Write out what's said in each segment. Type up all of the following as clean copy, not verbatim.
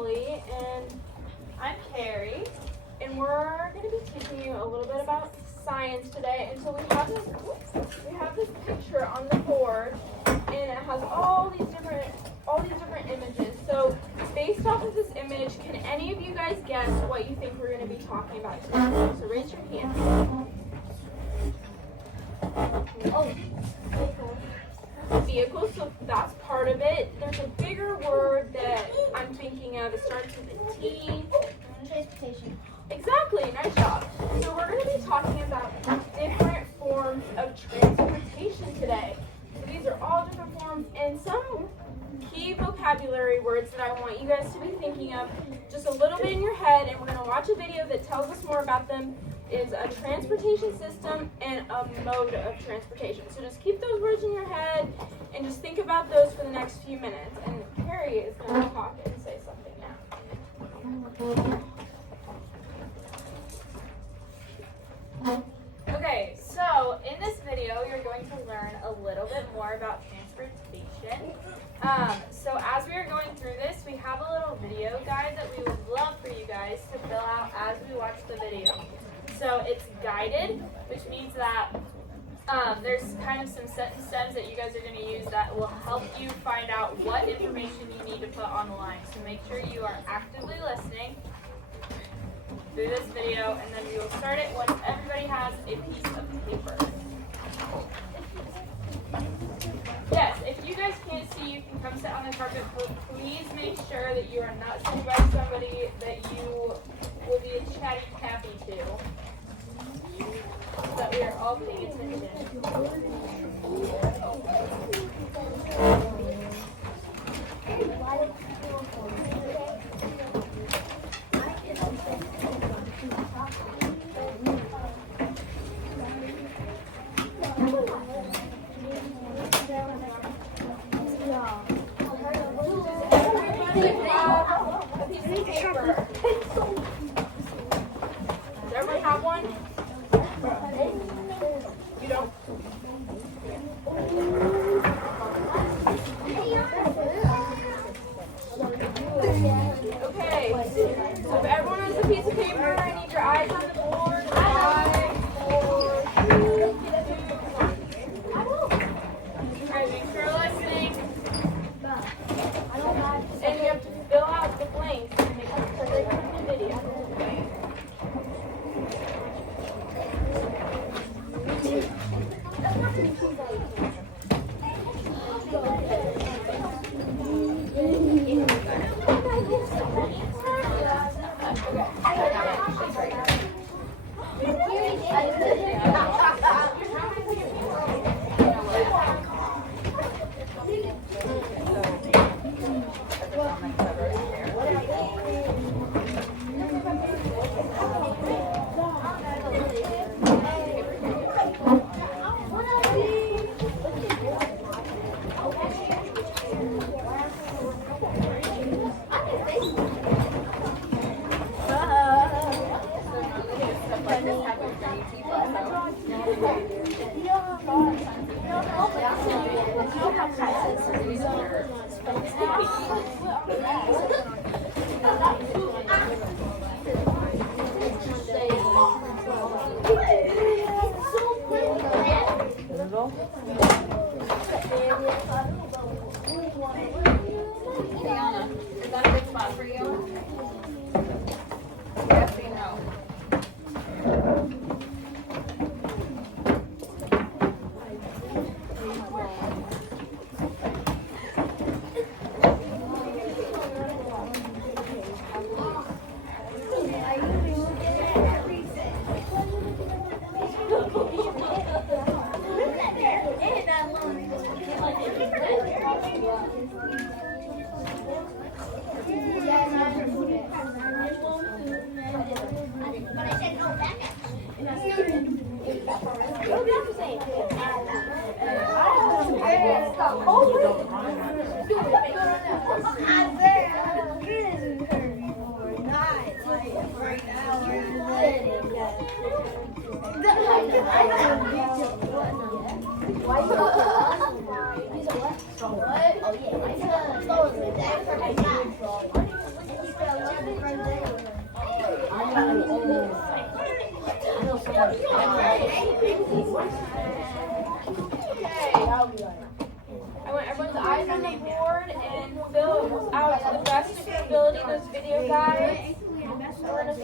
Molly, and I'm Carrie, and we're going to be teaching you a little bit about science today. And so we have this picture on the board, and it has all these different images. So based off of this image, can any of you guys guess what you think we're going to be talking about today? So raise your hand. Vehicles, so that's part of it. There's a bigger word that I'm thinking of. It starts with a T. Transportation. Exactly, nice job. So we're going to be talking about different forms of transportation today. So these are all different forms and some key vocabulary words that I want you guys to be thinking of just a little bit in your head, and we're going to watch a video that tells us more about them. Is a transportation system and a mode of transportation. So just keep those words in your head and just think about those for the next few minutes. And Carrie is going to talk and say something now. Okay, so in this video, you're going to learn a little bit more about transportation. So as we are going through this, we have a little video guide that we would love for you guys to fill out as we watch the video. So it's guided, which means that there's kind of some steps that you guys are going to use that will help you find out what information you need to put on the line. So make sure you are actively listening through this video, and then we will start it once everybody has a piece of paper. Yes, if you guys can't see, you can come sit on the carpet, but please make sure that you are not sitting by somebody that you will be a chatty Cathy to, so that we are all paying attention. Does everyone have one? You don't? Okay, so if everyone has a piece of paper, I need your eyes on the board. 5, 4, 3, 2, 1. Alright, make sure you're listening. And you have to fill out the blanks and make sure they come in the video. Is that a good spot for you? Yes or no? accessibility, those video guides. We're going to start it.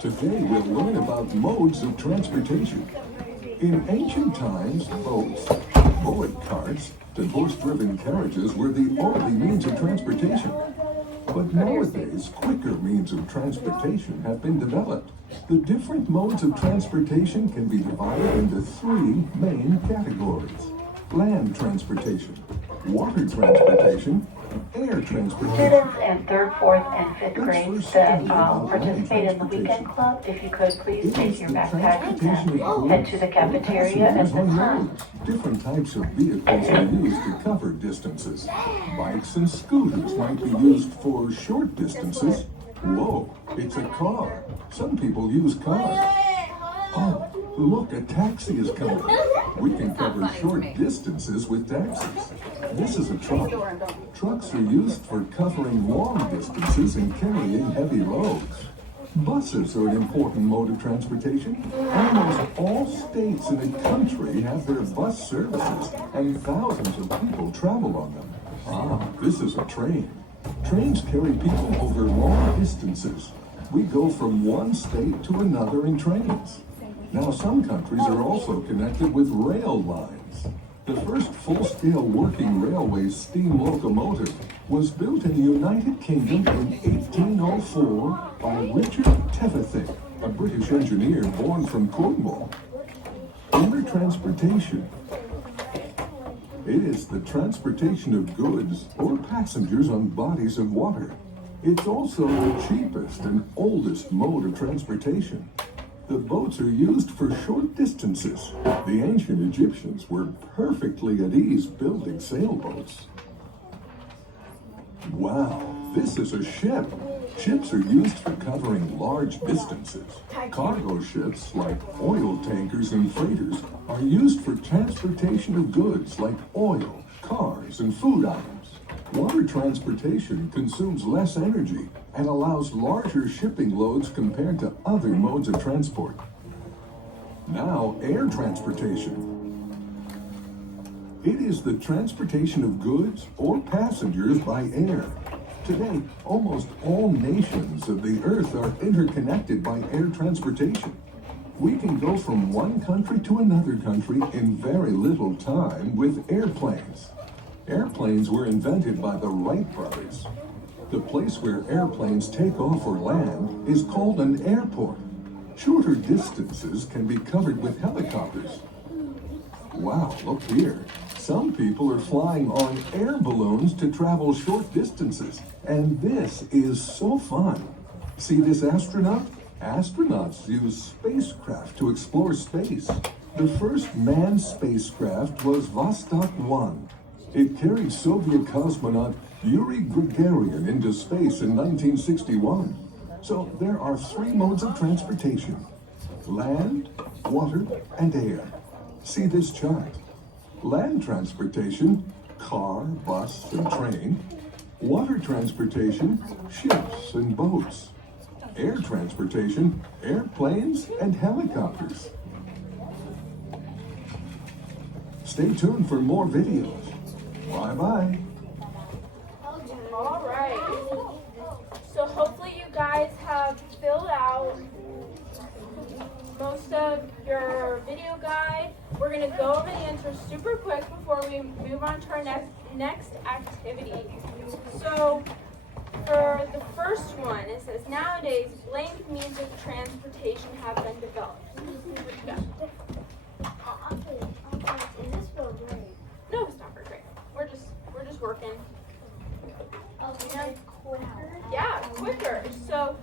Today we'll learn about modes of transportation. In ancient times, boats, bullock carts, and horse-driven carriages were the only means of transportation. But nowadays, quicker means of transportation have been developed. The different modes of transportation can be divided into three main categories: land transportation, water transportation, air transportation. Students in 3rd, 4th, and 5th grades that participate in the weekend club, if you could please take your backpacks and head to the cafeteria at this time. Different types of vehicles are used to cover distances. Bikes and scooters might be used for short distances. Whoa, it's a car. Some people use cars. Oh, look, a taxi is coming. We can cover short distances with taxis. This is a truck. Trucks are used for covering long distances and carrying heavy loads. Buses are an important mode of transportation. Almost all states in the country have their bus services, and thousands of people travel on them. Ah, this is a train. Trains carry people over long distances. We go from one state to another in trains. Now, some countries are also connected with rail lines. The first full-scale working railway steam locomotive was built in the United Kingdom in 1804 by Richard Trevithick, a British engineer born from Cornwall. Air transportation. It is the transportation of goods or passengers on bodies of water. It's also the cheapest and oldest mode of transportation. The boats are used for short distances. The ancient Egyptians were perfectly at ease building sailboats. Wow, this is a ship. Ships are used for covering large distances. Cargo ships, like oil tankers and freighters, are used for transportation of goods like oil, cars, and food items. Water transportation consumes less energy and allows larger shipping loads compared to other modes of transport. Now, air transportation. It is the transportation of goods or passengers by air. Today, almost all nations of the earth are interconnected by air transportation. We can go from one country to another country in very little time with airplanes. Airplanes were invented by the Wright brothers. The place where airplanes take off or land is called an airport. Shorter distances can be covered with helicopters. Wow, look here. Some people are flying on air balloons to travel short distances. And this is so fun. See this astronaut? Astronauts use spacecraft to explore space. The first manned spacecraft was Vostok 1. It carried Soviet cosmonaut Yuri Gagarin into space in 1961. So there are three modes of transportation: land, water, and air. See this chart. Land transportation, car, bus, and train. Water transportation, ships and boats. Air transportation, airplanes and helicopters. Stay tuned for more videos. Bye-bye. All right. So hopefully you guys have filled out most of your video guide. We're going to go over the answers super quick before we move on to our next activity. So for the first one, it says, nowadays, blank means of transportation have been developed. No, it's not for grade. We're just working. Yeah, quicker. So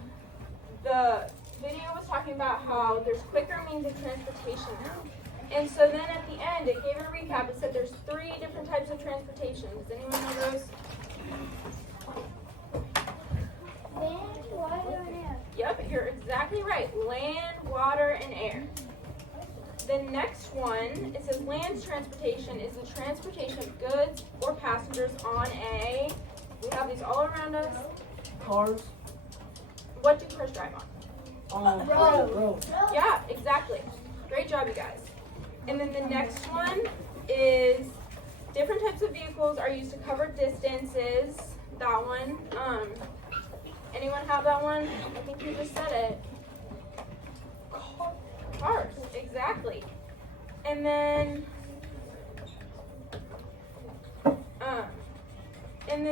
the video was talking about how there's quicker means of transportation now. And so then at the end, it gave a recap. It said there's 3 different types of transportation. Does anyone know those? Land, water, and air. Yep, you're exactly right. Land, water, and air. The next one, it says land transportation is the transportation of goods or passengers on a, we have these all around us, Cars. What do cars drive on? Road. Yeah, exactly. Great job, you guys. And then the next one is different types of vehicles are used to cover distances. That one. Anyone have that one? I think you just said it. Cars, exactly. And then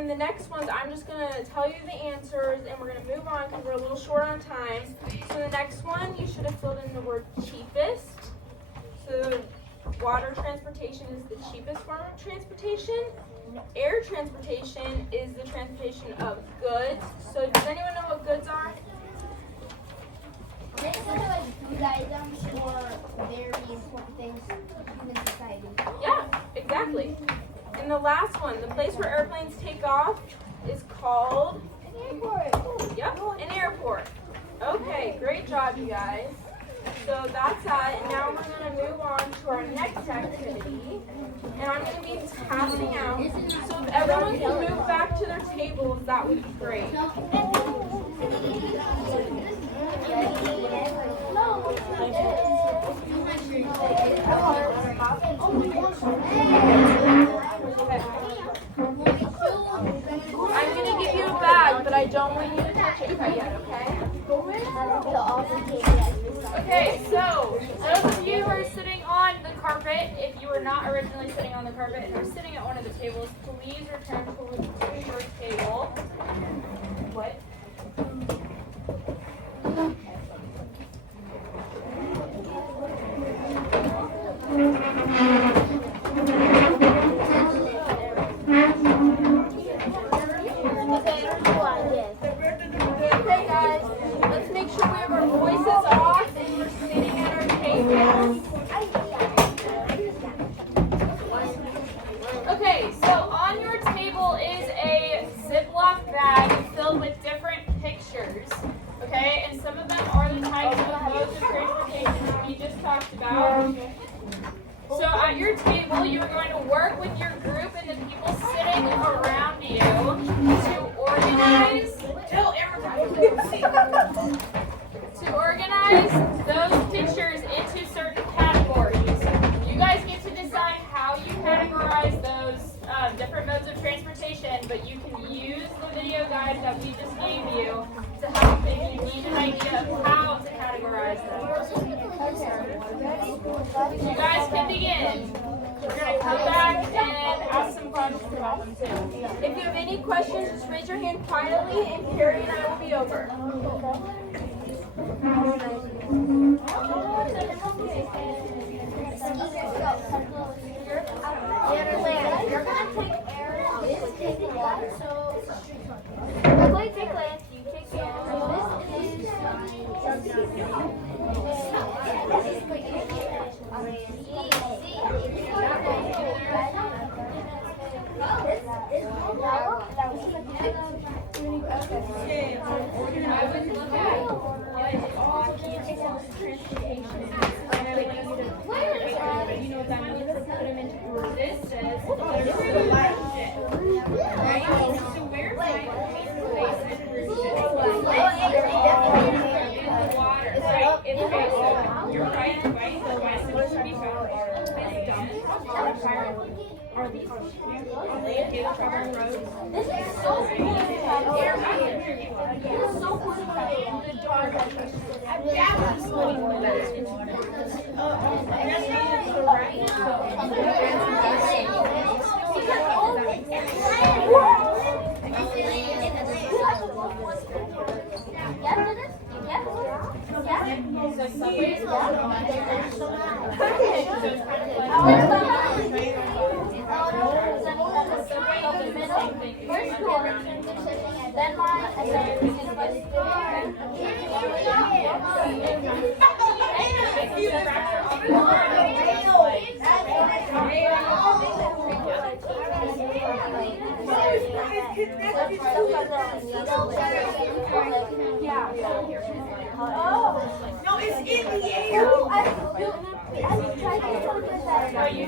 the next ones, I'm just going to tell you the answers and we're going to move on because we're a little short on time. So the next one, you should have filled in the word cheapest. So water transportation is the cheapest form of transportation. Air transportation is the transportation of goods. So does anyone know what goods are? They said like food items or very important things in human society. Yeah, exactly. And the last one, the place where airplanes take off is called? An airport. Yep, an airport. Okay, great job, you guys. So that's that. And now we're going to move on to our next activity. And I'm going to be passing out. So if everyone can move back to their tables, that would be great. I'm going to give you a bag, but I don't want you to touch it quite yet, okay? Okay, so those of you who are sitting on the carpet, if you were not originally sitting on the carpet and are sitting at one of the tables, please return to your table. What? Okay, guys, let's make sure we have our voices off and we're sitting at our tables. Okay, so on your table is a Ziploc bag filled with different pictures. Okay, and some of them are the types of modes of transportation that we just talked about. So at your table, you're going to work with your group and the people sitting around you to organize those pictures into certain categories. You guys get to decide how you categorize those different modes of transportation, but you can use the video guide that we just gave you to help if you need an idea of how to categorize them. You guys can begin. We're going to come back and ask some questions about them too. If you have any questions, just raise your hand quietly and Carrie and I will be over. You're gonna take air. This is taking water, so I'm going to take land. You take air. So this is No, it's in the air. So you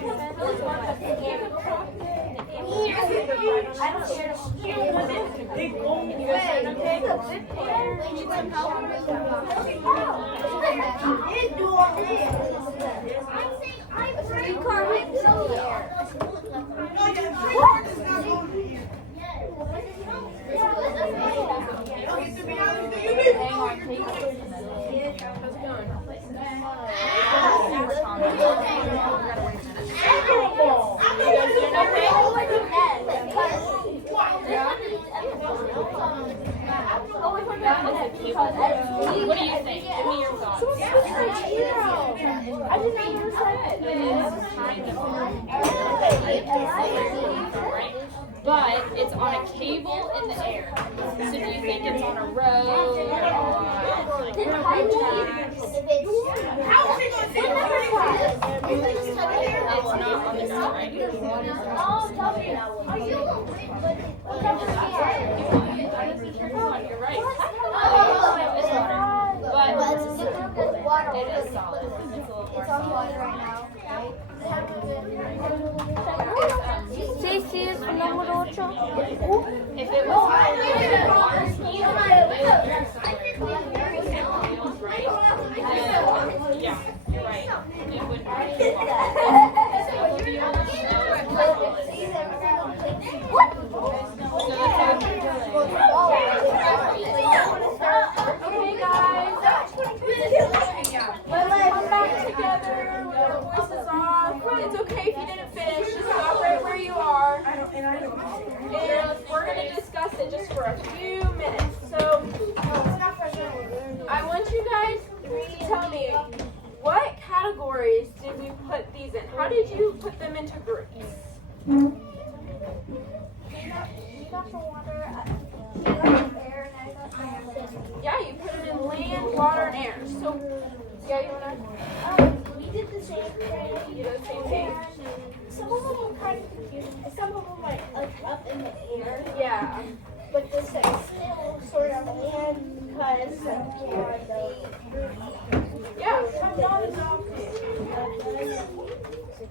can What do you think? Give me your thoughts. I didn't know you said It is kind of right? But it's on a cable in the air. So do you think it's on a road or on like railroad tracks? It's not on the ground, right? You're right. But it is solid. It's a little more solid. JC is number 8. If it was water skiing, right? Yeah, you're right. It would Okay, guys. Let's come back together with our voices off. It's okay if you didn't finish. Just stop right where you are. And we're going to discuss it just for a few minutes. So, I want you guys to tell me, what categories did we put these in? How did you put them into groups? Yeah, you put them in land, water, and air. So, yeah, you wanna? We did the same thing. You did the same thing? Some of them were kind of confusing because some of them were up in the air. Yeah. But this is still sort of land because Yeah, come down and talk.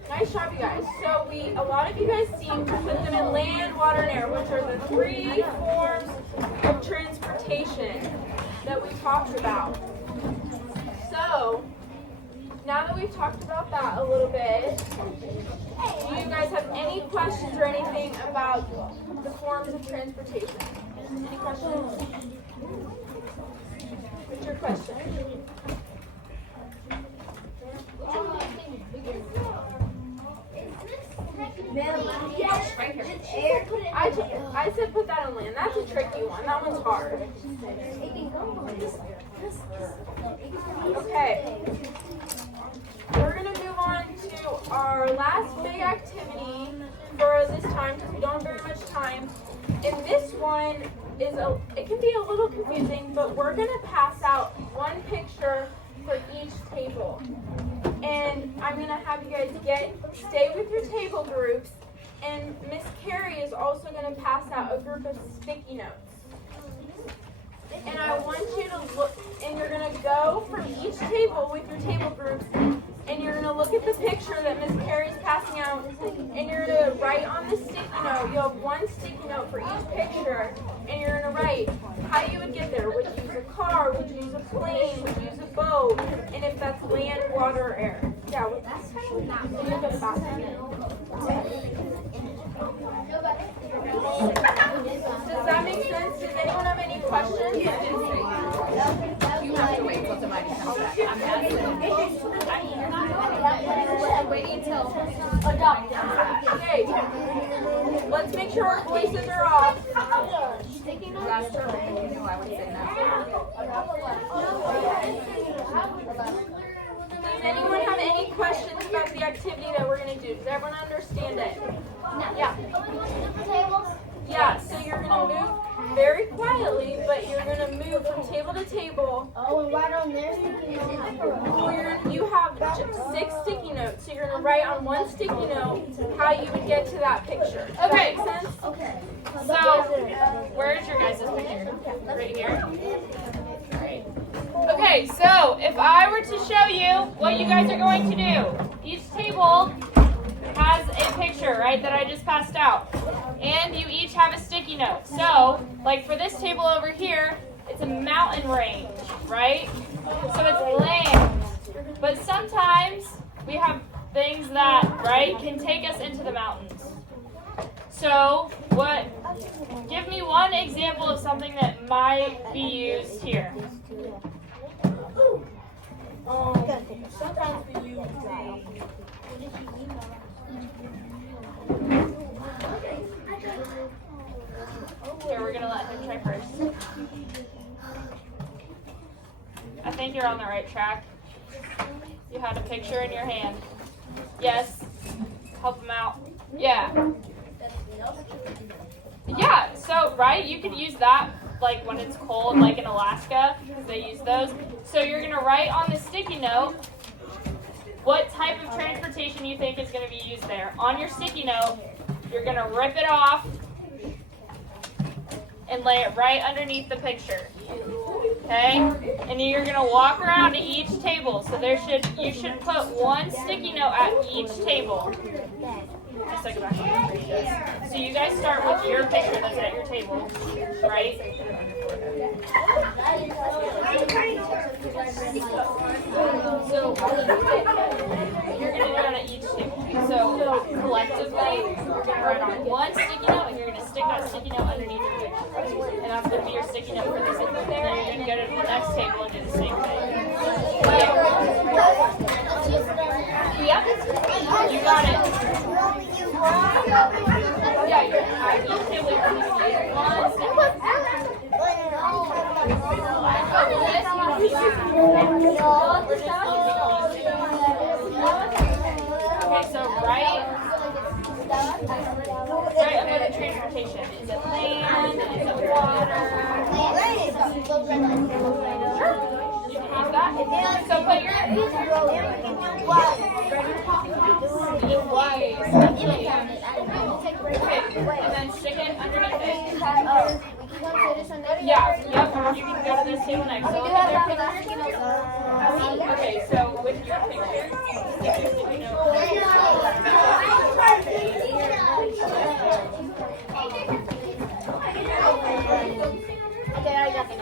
Nice job, you guys. So a lot of you guys seem to put them in land, water, and air, which are the 3 forms of transportation that we talked about. So, now that we've talked about that a little bit, do you guys have any questions or anything about the forms of transportation? Any questions? What's your question? yes, Right here. air. I said put that on land. That's a tricky one. That one's hard. Okay. We're going to move on to our last big activity for this time because we don't have very much time. And this one it can be a little confusing, but we're going to pass out one picture for each table. And I'm going to have you guys stay with your table groups. And Miss Carrie is also going to pass out a group of sticky notes. And I want you to look, and you're going to go from each table with your table groups, and you're going to look at the picture that Miss Carrie's passing out, and you're going to write on the sticky note. You'll have one sticky note for each picture, and you're going to write how you would get there. Would you use a car? Would you use a plane? Would you use a boat? And if that's land, water, or air. Yeah, well, that's kind of not really good about Does that make sense? Does anyone have any questions? You have to wait until somebody comes back. I'm waiting until Okay, let's make sure our voices are off. last term, you know I would say that. Does anyone have any questions about the activity that we're going to do? Does everyone understand it? Yeah. Yeah, so you're going to move very quietly, but you're going to move from table to table. Oh, and right on there, You have 6 sticky notes, so you're going to write on one sticky note how you would get to that picture. Okay. Does that make sense? okay. So, where's your guys' picture? Right here? Alright. Okay, so if I were to show you what you guys are going to do, each table has has a picture, right, that I just passed out. And you each have a sticky note. So, like for this table over here, it's a mountain range, right? So it's land. But sometimes we have things that, right, can take us into the mountains. So, give me one example of something that might be used here. Sometimes we use Here, we're going to let him try first. I think you're on the right track. You had a picture in your hand. Yes. Help him out. Yeah. Yeah, so, right, you could use that like when it's cold, like in Alaska, because they use those. So you're going to write on the sticky note what type of transportation you think is going to be used there. On your sticky note, you're going to rip it off and lay it right underneath the picture. Okay? And then you're going to walk around to each table. So you should put one sticky note at each table. Just like about here. So you guys start with your picture that's at your table, right? So you're going to do it at each table. So collectively, you're going to write on one sticky note and you're going to stick that sticky note underneath your picture. And that's going to be your sticky note for this. And then you're going to go to the next table and do the same thing. Yep. You got it. Yeah, you're at each table, you're going to use one sticky note. Okay, so right under the transportation. Is it land? Is it water? Sure. You can use that. So put your and then stick it underneath it. Yeah, yep. You can go to this table next. So okay, so with your picture, Okay, I got the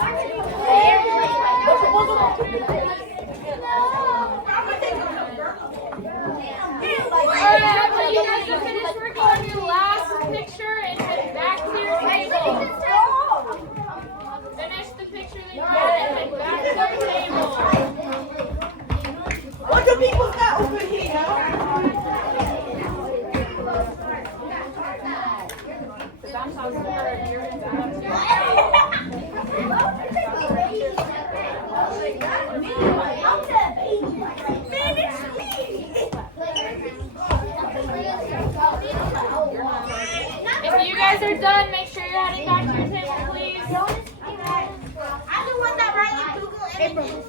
Alright, after you guys are finished working on your last picture and head back to your table. Finish the picture that you did and head back to your table. What do people got over here? Because I'm talking to her and you're going to have to. If you guys are done, make sure you're heading back to your table, please. I'm the one that writes Google Images.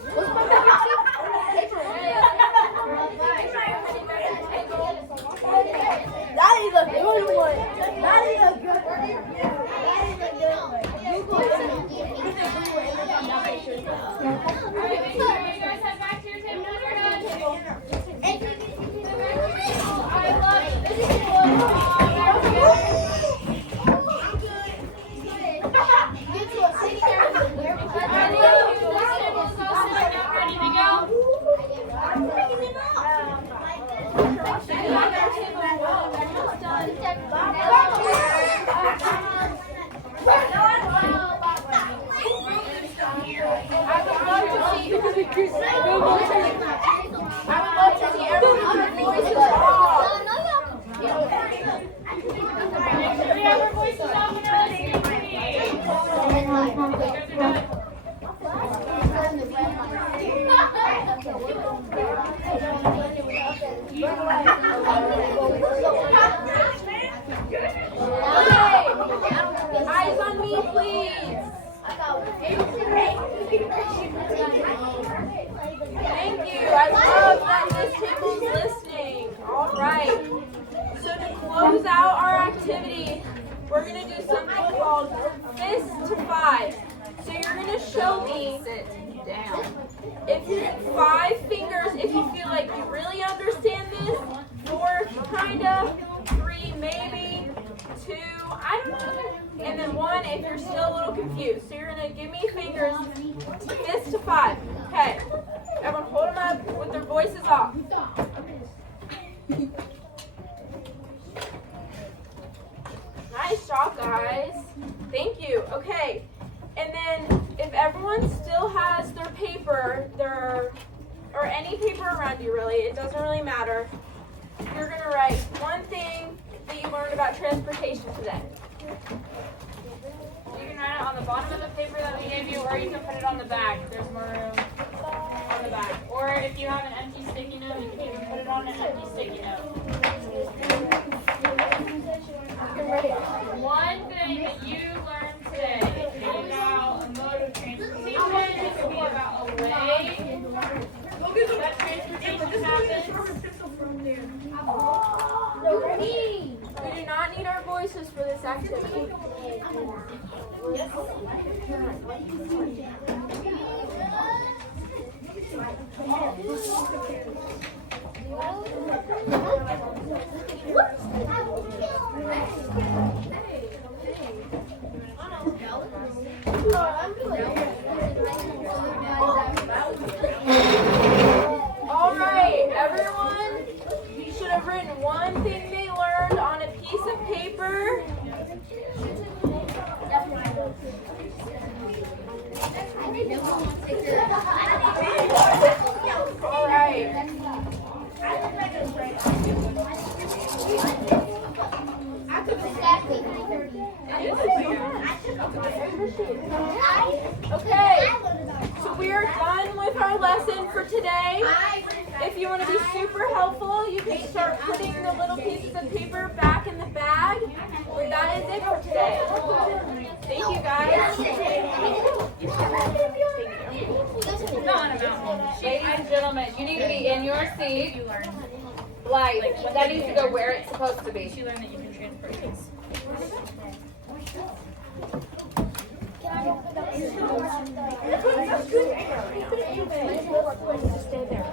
That is a good one. That is a good one. Google Alright, make sure you guys head back to your table when you're done. I love it. This is eyes on me, please. Thank you. I love that this table's listening. All right. So to close out our activity, we're going to do something called fist to five. So you're going to show me sit down. if 5 fingers if you feel like you really understand this, 4 kind of, 3 maybe, 2 I don't know, and then 1 if you're still a little confused. So you're going to give me fingers, fist to 5. Okay, everyone hold them up with their voices off. Nice job, guys. Thank you. Okay, and then if everyone still has their paper, or any paper around you really, it doesn't really matter, you're going to write one thing that you learned about transportation today. You can write it on the bottom of the paper that we gave you, or you can put it on the back. There's more room on the back. Or if you have an empty sticky note, you can even put it on an empty sticky note. One thing that you learned today. It could be about a mode of transportation. It could be about a way that transportation happens. We do not need our voices for this activity. All right, everyone should have written one thing they learned on a piece of paper. All right. Okay, so we are done with our lesson for today. If you want to be super helpful, you can start putting the little pieces of paper back in the bag. But that is it for today. Thank you, guys. Ladies and gentlemen, you need to be in your seat. Like, that needs to go where it's supposed to be. You learned that you can transport things. Stay there.